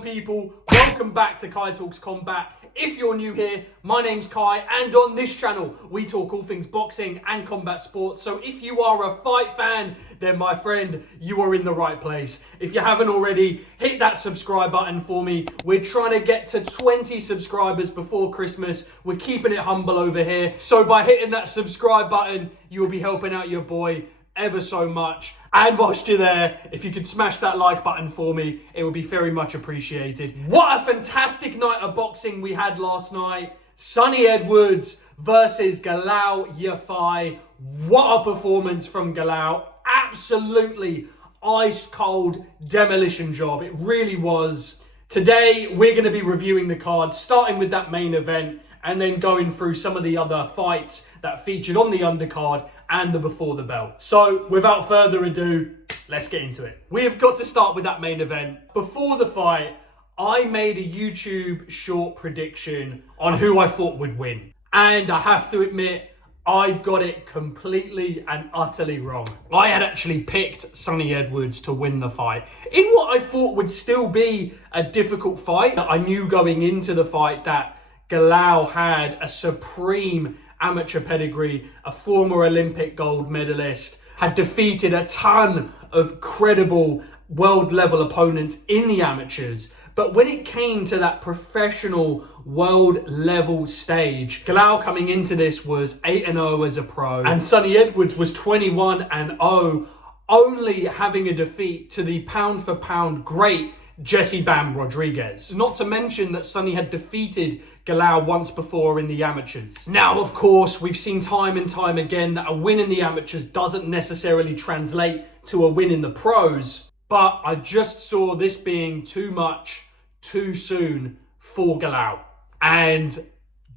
on, people? Welcome back to Kai Talks Combat. If you're new here, my name's Kai, and on this channel, we talk all things boxing and combat sports. So if you are a fight fan, then my friend, you are in the right place. If you haven't already, hit that subscribe button for me. We're trying to get to 20 subscribers before Christmas. We're keeping it humble over here. So by hitting that subscribe button, you will be helping out your boy ever so much. And whilst you're there, if you could smash that like button for me, it would be very much appreciated. What a fantastic night of boxing we had last night. Sonny Edwards versus Galal Yafai. What a performance from Galal. Absolutely ice cold demolition job. It really was. Today, we're going to be reviewing the card, starting with that main event, and then going through some of the other fights that featured on the undercard and the before the bell. So without further ado, let's get into it. We have got to start with that main event. Before the fight, I made a YouTube short prediction on who I thought would win. And I have to admit, I got it completely and utterly wrong. I had actually picked Sonny Edwards to win the fight in what I thought would still be a difficult fight. I knew going into the fight that Galal had a supreme amateur pedigree, a former Olympic gold medalist, had defeated a ton of credible world level opponents in the amateurs. But when it came to that professional world level stage, Galal coming into this was 8-0 as a pro, and Sonny Edwards was 21-0, only having a defeat to the pound for pound great Jesse Bam Rodriguez. Not to mention that Sonny had defeated Galal once before in the amateurs. Now, of course, we've seen time and time again that a win in the amateurs doesn't necessarily translate to a win in the pros, but I just saw this being too much, too soon for Galal. And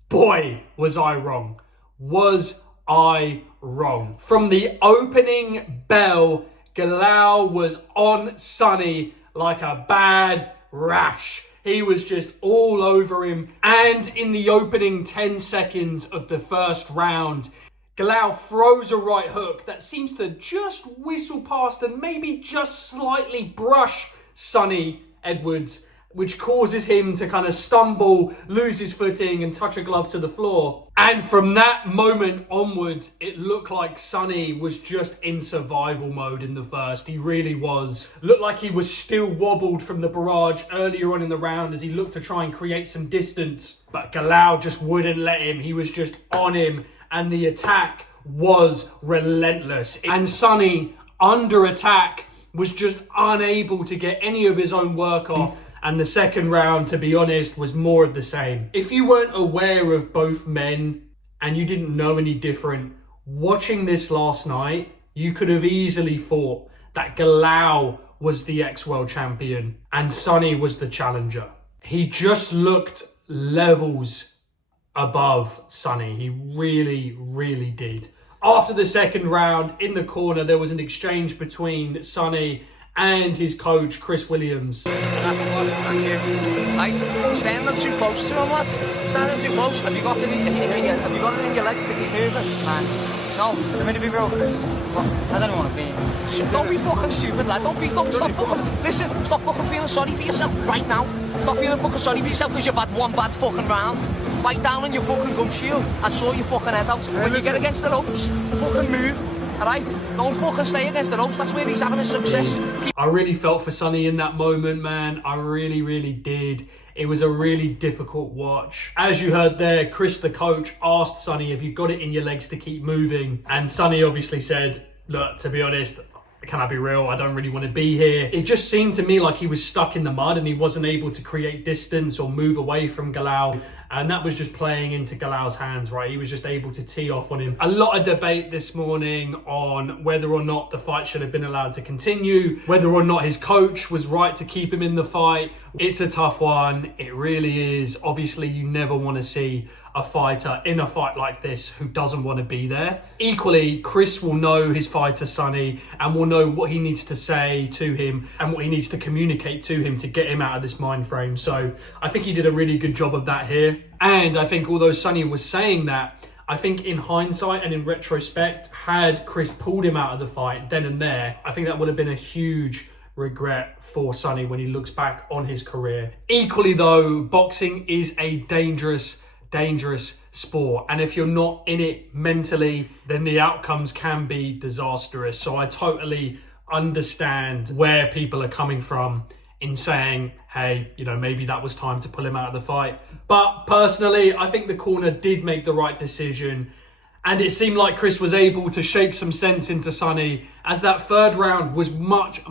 boy, was I wrong. Was I wrong. From the opening bell, Galal was on Sonny like a bad rash. He was just all over him. And in the opening 10 seconds of the first round, Galal throws a right hook that seems to just whistle past and maybe just slightly brush Sonny Edwards, which causes him to kind of stumble, lose his footing and touch a glove to the floor. And from that moment onwards, it looked like Sonny was just in survival mode in the first. He really was. Looked like he was still wobbled from the barrage earlier on in the round as he looked to try and create some distance. But Galal just wouldn't let him. He was just on him, and the attack was relentless. And Sonny, under attack, was just unable to get any of his own work off. And the second round, to be honest, was more of the same. If you weren't aware of both men and you didn't know any different, watching this last night, you could have easily thought that Galal was the ex-world champion and Sonny was the challenger. He just looked levels above Sonny. He really, really did. After the second round, in the corner, there was an exchange between Sonny and his coach, Chris Williams. Thank you. Right, standing too close to him, lad. Standing too close. Have you got it in your legs to keep moving? Man, no, the minute we broke it. I don't want to be. Don't be fucking stupid, lad. Stop fucking. Listen, stop fucking feeling sorry for yourself right now. Stop feeling fucking sorry for yourself because you've had one bad fucking round. Bite down on your fucking gum shield and sort your fucking head out. When you get against the ropes, fucking move. Alright, don't fucking stay against the ropes. That's where he's having his success. I really felt for Sonny in that moment, man. I really, really did. It was a really difficult watch. As you heard there, Chris, the coach, asked Sonny, have you got it in your legs to keep moving? And Sonny obviously said, look, to be honest, can I be real? I don't really want to be here. It just seemed to me like he was stuck in the mud and he wasn't able to create distance or move away from Galal. And that was just playing into Galal's hands, right? He was just able to tee off on him. A lot of debate this morning on whether or not the fight should have been allowed to continue, whether or not his coach was right to keep him in the fight. It's a tough one. It really is. Obviously, you never want to see a fighter in a fight like this who doesn't want to be there. Equally, Chris will know his fighter Sonny and will know what he needs to say to him and what he needs to communicate to him to get him out of this mind frame. So I think he did a really good job of that here. And I think although Sonny was saying that, I think in hindsight and in retrospect, had Chris pulled him out of the fight then and there, I think that would have been a huge regret for Sonny when he looks back on his career. Equally though, boxing is a dangerous sport, and if you're not in it mentally, then the outcomes can be disastrous. So I totally understand where people are coming from in saying, hey, you know, maybe that was time to pull him out of the fight. But personally, I think the corner did make the right decision, and it seemed like Chris was able to shake some sense into Sonny, as that third round was much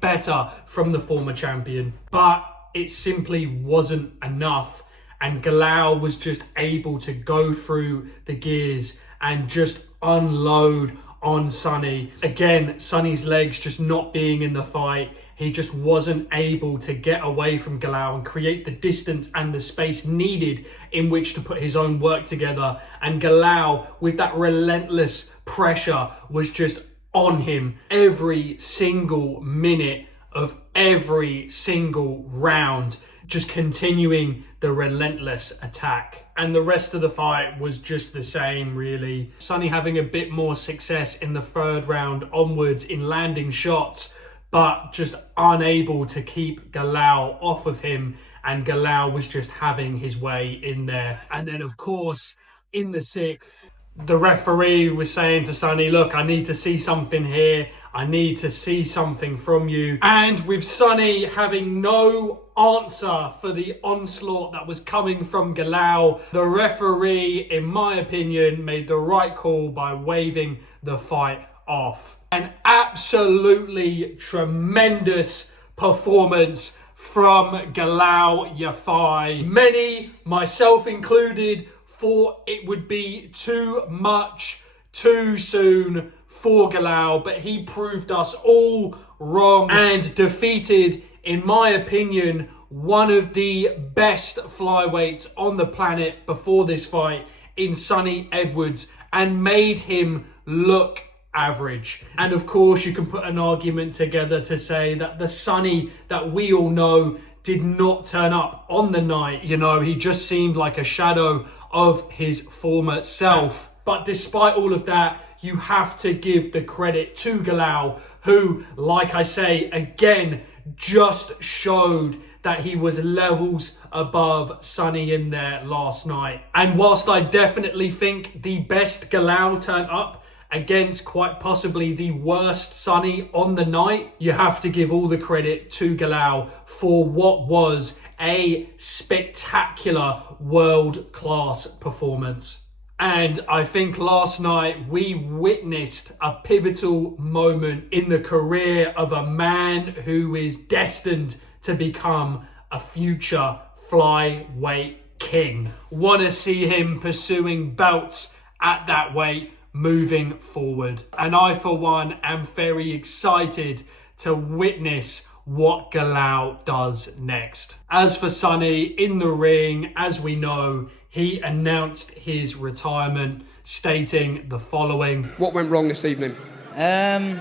better from the former champion. But it simply wasn't enough, and Galal was just able to go through the gears and just unload on Sonny. Again, Sonny's legs just not being in the fight. He just wasn't able to get away from Galal and create the distance and the space needed in which to put his own work together. And Galal, with that relentless pressure, was just on him every single minute of every single round, just continuing the relentless attack. And the rest of the fight was just the same, really. Sonny having a bit more success in the third round onwards in landing shots, but just unable to keep Galal off of him, and Galal was just having his way in there. And then, of course, in the sixth, the referee was saying to Sonny, look, I need to see something here. I need to see something from you. And with Sonny having no answer for the onslaught that was coming from Galal, the referee, in my opinion, made the right call by waving the fight off. An absolutely tremendous performance from Galal Yafai. Many, myself included, thought it would be too much, too soon for Galal, but he proved us all wrong and defeated, in my opinion, one of the best flyweights on the planet before this fight in Sonny Edwards, and made him look average. And of course, you can put an argument together to say that the Sonny that we all know did not turn up on the night. You know, he just seemed like a shadow of his former self. But despite all of that, you have to give the credit to Galal, who, like I say, again, just showed that he was levels above Sonny in there last night. And whilst I definitely think the best Galal turned up against quite possibly the worst Sonny on the night, you have to give all the credit to Galal for what was a spectacular world-class performance. And I think last night we witnessed a pivotal moment in the career of a man who is destined to become a future flyweight king. Want to see him pursuing belts at that weight moving forward. And I, for one, am very excited to witness what Galal does next. As for Sonny, in the ring, as we know, he announced his retirement, stating the following. What went wrong this evening? I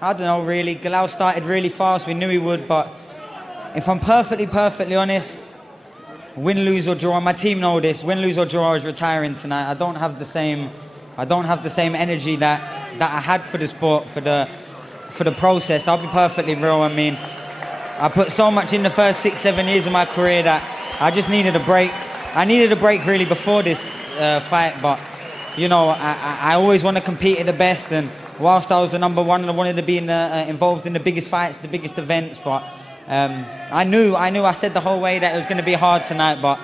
don't know, really. Galal started really fast. We knew he would, but if I'm perfectly honest, win, lose or draw, my team know this. Win, lose or draw is retiring tonight. I don't have the same energy that I had for the sport, for the process. I'll be perfectly real. I mean, I put so much in the first 6-7 years of my career that I just needed a break. I needed a break really before this fight, but you know, I always want to compete at the best, and whilst I was the number one and I wanted to be involved in the biggest fights, the biggest events, but I knew I said the whole way that it was going to be hard tonight, but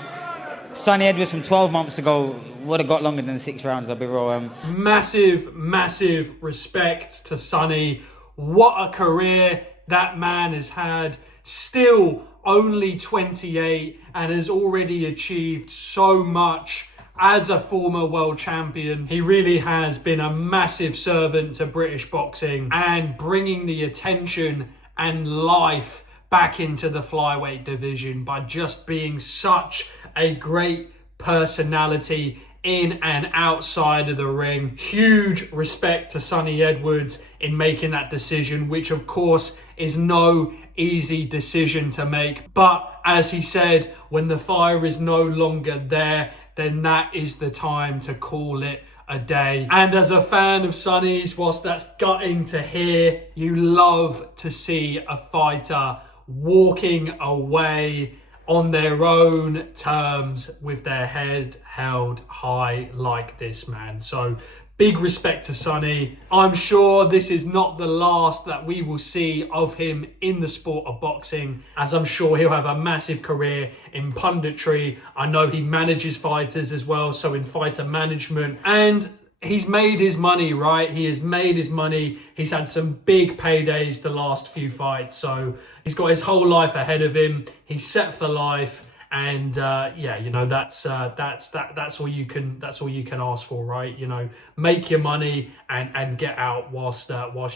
Sonny Edwards from 12 months ago would have got longer than 6 rounds, I'll be real. Massive respect to Sonny. What a career that man has had. Still only 28 and has already achieved so much as a former world champion. He really has been a massive servant to British boxing and bringing the attention and life back into the flyweight division by just being such a great personality in and outside of the ring. Huge respect to Sonny Edwards in making that decision, which of course is no easy decision to make. But as he said, when the fire is no longer there, then that is the time to call it a day. And as a fan of Sonny's, whilst that's gutting to hear, you love to see a fighter walking away on their own terms with their head held high like this, man. So big respect to Sonny. I'm sure this is not the last that we will see of him in the sport of boxing, as I'm sure he'll have a massive career in punditry. I know he manages fighters as well, so in fighter management. And he's made his money, right? He has made his money. He's had some big paydays the last few fights, so he's got his whole life ahead of him. He's set for life. And yeah, you know, that's all you can ask for, right? You know, make your money and get out whilst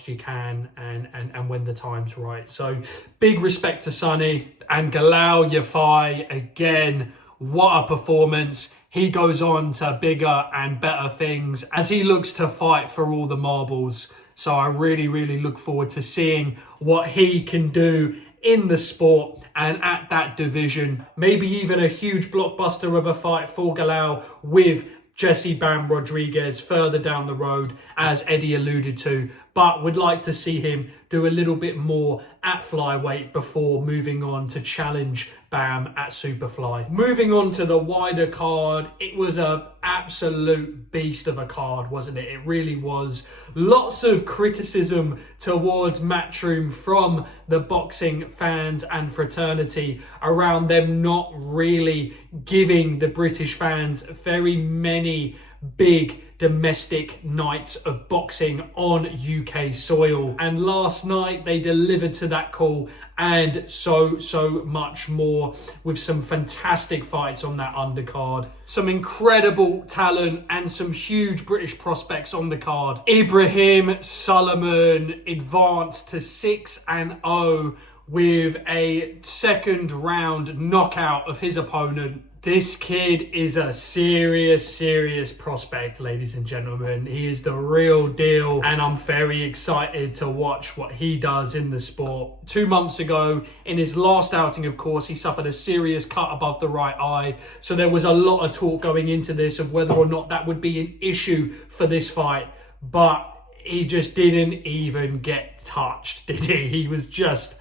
you can, and when the time's right. So big respect to Sonny. And Galal Yafai, again, what a performance. He goes on to bigger and better things as he looks to fight for all the marbles. So I really, really look forward to seeing what he can do in the sport and at that division. Maybe even a huge blockbuster of a fight for Galal with Jesse Bam Rodriguez further down the road, as Eddie alluded to. But would like to see him do a little bit more at flyweight before moving on to challenge Bam at Superfly. Moving on to the wider card, it was an absolute beast of a card, wasn't it? It really was. Lots of criticism towards Matchroom from the boxing fans and fraternity around them not really giving the British fans very many big domestic nights of boxing on UK soil. And last night they delivered to that call, and so much more, with some fantastic fights on that undercard, some incredible talent and some huge British prospects on the card. Ibrahim Solomon advanced to 6-0 with a second round knockout of his opponent. This kid is a serious prospect, ladies and gentlemen. He is the real deal, and I'm very excited to watch what he does in the sport. 2 months ago, in his last outing, of course, he suffered a serious cut above the right eye. So there was a lot of talk going into this of whether or not that would be an issue for this fight. But he just didn't even get touched, did he? He was just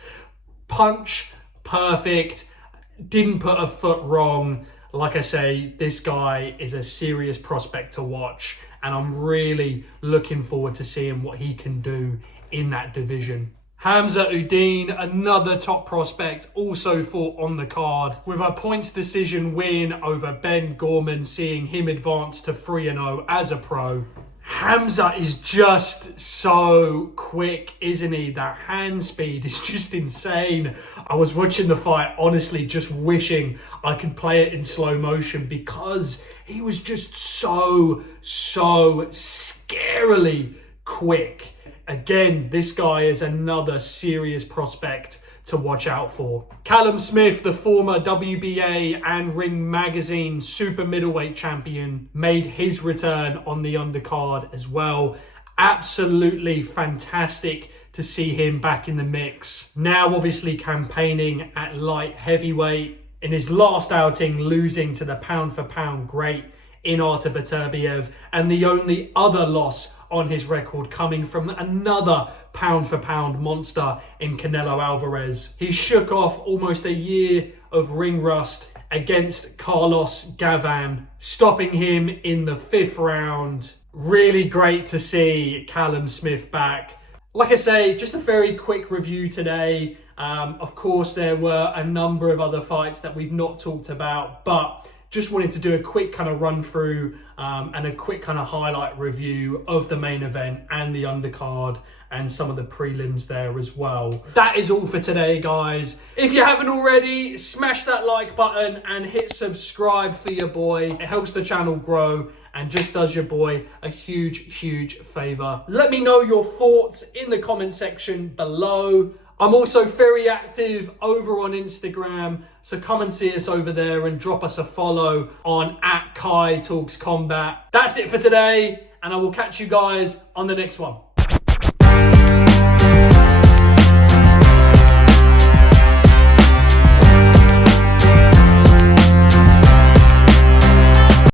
punch perfect, didn't put a foot wrong. Like I say, this guy is a serious prospect to watch, and I'm really looking forward to seeing what he can do in that division. Hamza Udin, another top prospect, also fought on the card with a points decision win over Ben Gorman, seeing him advance to 3-0 as a pro. Hamza is just so quick, isn't he? That hand speed is just insane. I was watching the fight, honestly, just wishing I could play it in slow motion, because he was just so scarily quick. Again, this guy is another serious prospect to watch out for. Callum Smith, the former WBA and Ring Magazine super middleweight champion, made his return on the undercard as well. Absolutely fantastic to see him back in the mix. Now obviously campaigning at light heavyweight. In his last outing, losing to the pound for pound great in Artur Beterbiev, and the only other loss on his record coming from another pound for pound monster in Canelo Alvarez. He shook off almost a year of ring rust against Carlos Gavan, stopping him in the 5th round. Really great to see Callum Smith back. Like I say, just a very quick review today. Of course, there were a number of other fights that we've not talked about, but just wanted to do a quick kind of run through and a quick kind of highlight review of the main event and the undercard and some of the prelims there as well. That is all for today, guys. If you haven't already, smash that like button and hit subscribe for your boy. It helps the channel grow and just does your boy a huge favor. Let me know your thoughts in the comment section below. I'm also very active over on Instagram, so come and see us over there and drop us a follow on @KaiTalksCombat. That's it for today, and I will catch you guys on the next one.